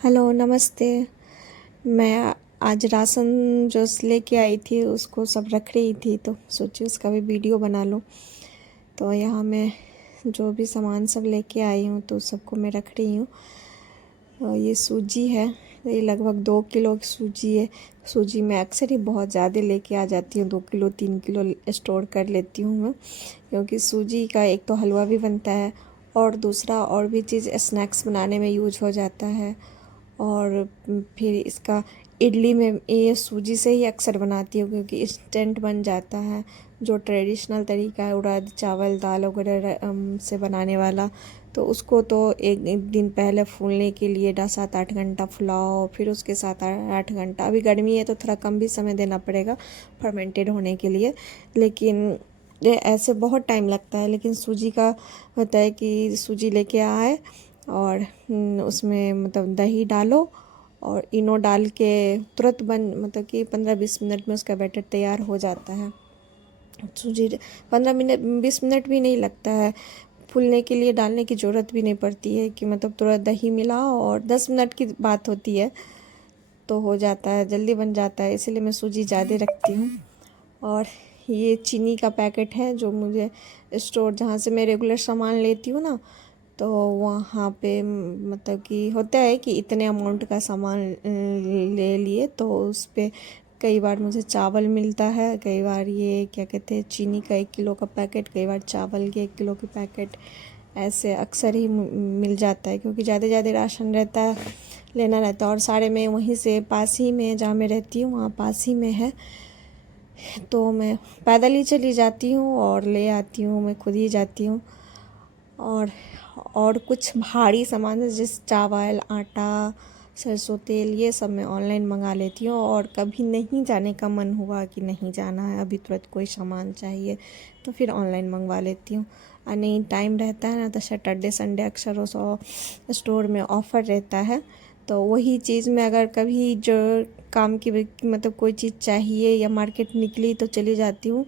Hello नमस्ते। मैं आज राशन जो लेके आई थी उसको सब रख रही थी, तो सोची उसका भी वीडियो बना लूँ। तो यहाँ मैं जो भी सामान सब लेके आई हूँ तो सबको मैं रख रही हूँ। ये सूजी है, ये लगभग 2 किलो की सूजी है। सूजी मैं अक्सर ही बहुत ज़्यादा लेके आ जाती हूँ, 2 किलो 3 किलो स्टोर कर लेती हूँ मैं, क्योंकि सूजी का एक तो हलवा भी बनता है और दूसरा और भी चीज़ स्नैक्स बनाने में यूज हो जाता है। और फिर इसका इडली में ये सूजी से ही अक्सर बनाती हूँ, क्योंकि इंस्टेंट बन जाता है। जो ट्रेडिशनल तरीका है उड़द चावल दाल वगैरह से बनाने वाला, तो उसको तो एक दिन पहले फूलने के लिए 7-8 घंटा फुलाओ, फिर उसके 7-8 घंटा, अभी गर्मी है तो थोड़ा कम भी समय देना पड़ेगा फर्मेंटेड होने के लिए, लेकिन ये ऐसे बहुत टाइम लगता है। लेकिन सूजी का होता है कि सूजी लेके आए और उसमें मतलब दही डालो और इनो डाल के तुरंत मतलब कि 15-20 मिनट में उसका बैटर तैयार हो जाता है। सूजी 15-20 मिनट भी नहीं लगता है, फूलने के लिए डालने की ज़रूरत भी नहीं पड़ती है कि मतलब तुरंत दही मिलाओ और 10 मिनट की बात होती है तो हो जाता है, जल्दी बन जाता है। इसलिए मैं सूजी ज़्यादा रखती हूँ। और ये चीनी का पैकेट है जो मुझे स्टोर जहाँ से मैं रेगुलर सामान लेती हूँ ना, तो वहाँ पे मतलब कि होता है कि इतने अमाउंट का सामान ले लिए तो उस पे कई बार मुझे चावल मिलता है, कई बार ये क्या कहते हैं चीनी का 1 किलो का पैकेट, कई बार चावल के 1 किलो के पैकेट, ऐसे अक्सर ही मिल जाता है, क्योंकि ज़्यादा राशन रहता है, लेना रहता है। और सारे में वहीं से पास ही में जहाँ मैं रहती हूँ वहाँ पास ही में है, तो मैं पैदल ही चली जाती हूँ और ले आती हूँ, मैं खुद ही जाती हूँ। और कुछ भारी सामान जैसे चावल आटा सरसों तेल ये सब मैं ऑनलाइन मंगा लेती हूँ। और कभी नहीं जाने का मन हुआ कि नहीं जाना है अभी तुरंत कोई सामान चाहिए तो फिर ऑनलाइन मंगवा लेती हूँ। और नहीं टाइम रहता है ना तो सैटरडे संडे अक्सर उस स्टोर में ऑफ़र रहता है, तो वही चीज़ में अगर कभी जो काम की मतलब कोई चीज़ चाहिए या मार्केट निकली तो चली जाती हूँ।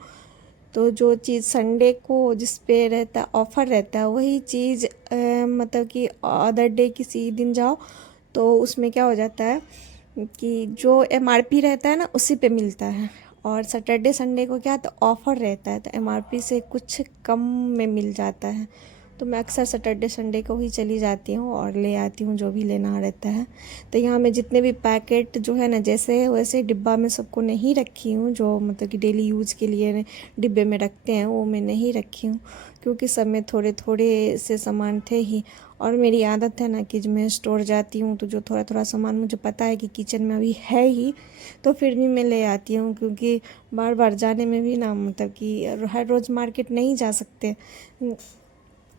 तो जो चीज़ संडे को जिस पे रहता है ऑफ़र रहता है वही चीज़ मतलब कि अदर डे किसी दिन जाओ तो उसमें क्या हो जाता है कि जो एमआरपी रहता है ना उसी पे मिलता है। और सैटरडे संडे को क्या तो ऑफ़र रहता है, तो एमआरपी से कुछ कम में मिल जाता है। तो मैं अक्सर सैटरडे संडे को ही चली जाती हूँ और ले आती हूँ जो भी लेना रहता है। तो यहाँ मैं जितने भी पैकेट जो है ना जैसे वैसे डिब्बा में सबको नहीं रखी हूँ, जो मतलब कि डेली यूज़ के लिए डिब्बे में रखते हैं वो मैं नहीं रखी हूँ, क्योंकि सब में थोड़े थोड़े से सामान थे ही। और मेरी आदत है ना कि जब मैं स्टोर जाती हूँ तो जो थोड़ा थोड़ा सामान मुझे पता है कि किचन में अभी है ही तो फिर भी मैं ले आती हूँ, क्योंकि बार बार जाने में भी ना मतलब कि हर रोज़ मार्केट नहीं जा सकते,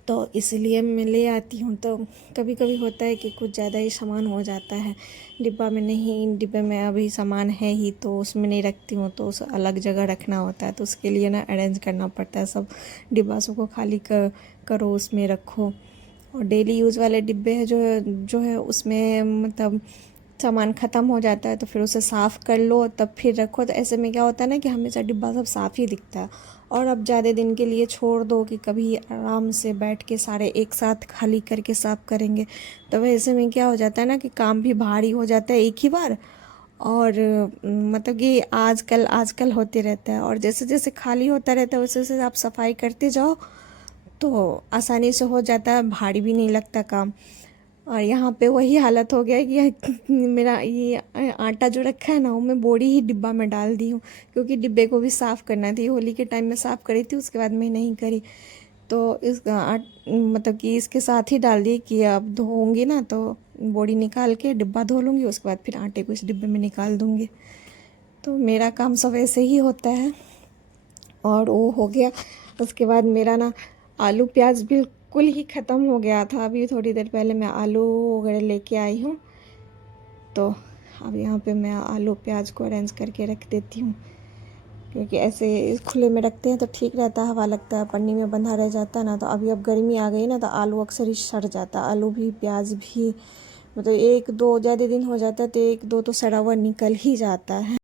तो इसलिए मैं ले आती हूँ। तो कभी कभी होता है कि कुछ ज़्यादा ही सामान हो जाता है डिब्बा में, नहीं डिब्बे में अभी सामान है ही तो उसमें नहीं रखती हूँ, तो उस अलग जगह रखना होता है, तो उसके लिए ना अरेंज करना पड़ता है, सब डिब्बा सबको खाली करो उसमें रखो। और डेली यूज़ वाले डिब्बे है जो है उसमें मतलब सामान ख़त्म हो जाता है तो फिर उसे साफ़ कर लो तब फिर रखो, तो ऐसे में क्या होता है ना कि हमेशा डिब्बा सब साफ़ ही दिखता है। और अब ज़्यादा दिन के लिए छोड़ दो कि कभी आराम से बैठ के सारे एक साथ खाली करके साफ़ करेंगे, तो वैसे में क्या हो जाता है ना कि काम भी भारी हो जाता है एक ही बार। और मतलब कि आजकल आजकल होते रहता है, और जैसे जैसे खाली होता रहता है वैसे वैसे आप सफाई करते जाओ तो आसानी से हो जाता है, भारी भी नहीं लगता काम। और यहाँ पे वही हालत हो गया है कि मेरा ये आटा जो रखा है ना वो मैं बोरी ही डिब्बा में डाल दी हूँ, क्योंकि डिब्बे को भी साफ़ करना थी, होली के टाइम में साफ़ करी थी उसके बाद मैं नहीं करी, तो इस मतलब कि इसके साथ ही डाल दी कि अब धोऊंगी ना तो बोरी निकाल के डिब्बा धो लूँगी, उसके बाद फिर आटे को इस डिब्बे में निकाल दूँगी। तो मेरा काम सब ऐसे ही होता है। और वो हो गया, उसके बाद मेरा ना आलू प्याज बिल्कुल ही ख़त्म हो गया था, अभी थोड़ी देर पहले मैं आलू वगैरह लेके आई हूँ, तो अब यहाँ पे मैं आलू प्याज को अरेंज करके रख देती हूँ, क्योंकि ऐसे खुले में रखते हैं तो ठीक रहता है, हवा लगता है, पन्नी में बंधा रह जाता है ना, तो अभी अब गर्मी आ गई ना तो आलू अक्सर ही सड़ जाता है, आलू भी प्याज भी, मतलब 1-2 ज़्यादा दिन हो जाता है तो 1-2 तो सड़ा हुआ निकल ही जाता है।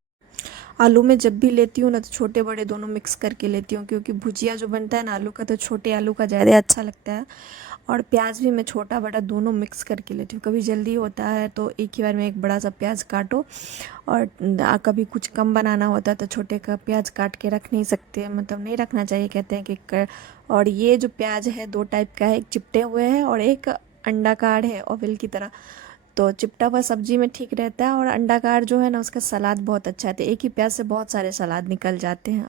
आलू में जब भी लेती हूँ ना तो छोटे बड़े दोनों मिक्स करके लेती हूँ, क्योंकि भुजिया जो बनता है ना आलू का तो छोटे आलू का ज़्यादा अच्छा लगता है। और प्याज भी मैं छोटा बड़ा दोनों मिक्स करके लेती हूँ। कभी जल्दी होता है तो एक ही बार में एक बड़ा सा प्याज काटो, और कभी कुछ कम बनाना होता है तो छोटे का प्याज काट के रख नहीं सकते, मतलब नहीं रखना चाहिए, कहते हैं कि और ये जो प्याज है दो टाइप का है, एक चिपटे हुए है और एक अंडाकार है ओवल की तरह। तो चिपटा हुआ सब्जी में ठीक रहता है, और अंडाकार जो है ना उसका सलाद बहुत अच्छा है। तो एक ही प्याज से बहुत सारे सलाद निकल जाते हैं।